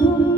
you.